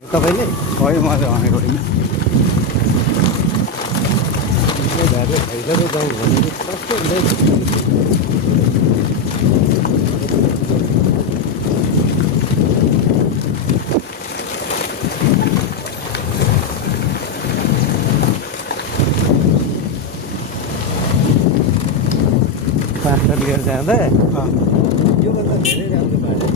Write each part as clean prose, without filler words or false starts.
तपाईँले होइन मैले भनेको होइन। घरले खाइसकेर जाउँ भने कस्तो हुँदैन। पास्टर लिएर जाँदा योभन्दा धेरै राम्रो बाटो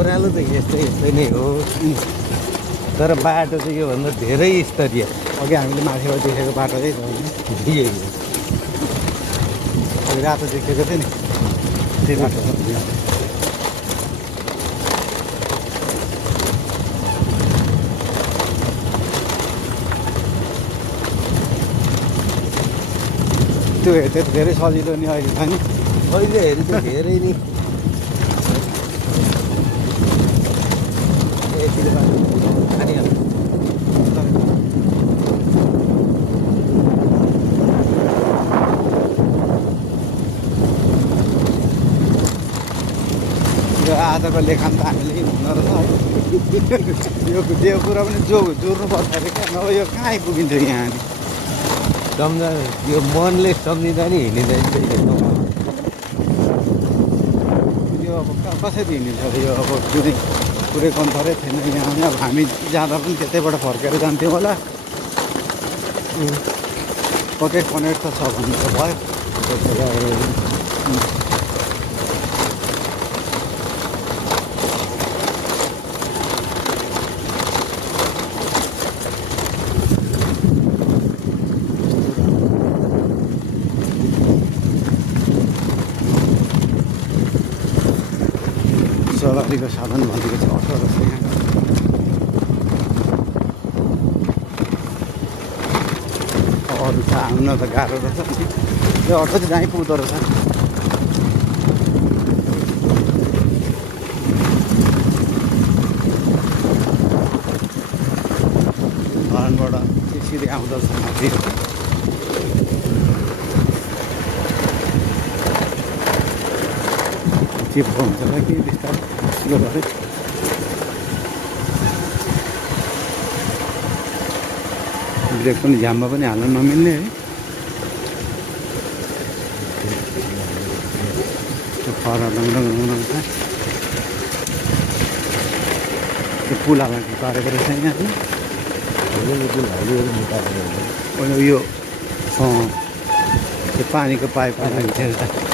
ओह्रालो त यस्तै यस्तै नै हो तर बाटो चाहिँ योभन्दा धेरै स्तरीय। अघि हामीले माथिबाट देखेको बाटो चाहिँ यही हो। अघि रातो देखेको थियो नि त्यही बाटो हो। त्यो हेर्दै त धेरै सजिलो नि अहिले छ नि। अहिले हेरि चाहिँ धेरै नि यतिले बाटो खानिहाल्छ। यो आजको लेखान त हामीले हुँदो रहेछ है। यो कुरा पनि जोड्नुपर्छ अरे क्या, नभए यो कहाँ आइपुगिन्छ यहाँ। सम्झ यो मनले सम्झिँदा नि हिँडिँदैन यो अब कसरी हिँडिन्छ यो अब पुरै कन्थरै थिएन यहाँ पनि। अब हामी जाँदा पनि त्यतैबाट फर्केर जान्थ्यौँ होला। पकेट कनेक्ट त छ भन्ने त भयो। सवारीको साधन भनेको चाहिँ अटो रहेछ यहाँ। अरू त आउन त गाह्रो रहेछ नि। यो अटो चाहिँ जहीँ पुग्दो रहेछ। हर्नबाट सिधै आउँदो रहेछ माथि। चिप्लो हुन्छ होला कि बिस्तारै स्लो गरे। ब्रेक पनि झ्याममा पनि हाल्न नमिल्ने है। त्यो खरा डङडङ हुनुहुन्छ। त्यो पुलालाई पारेको रहेछ यहाँ चाहिँ। यो त्यो पानीको पाइप लगाइन्छ।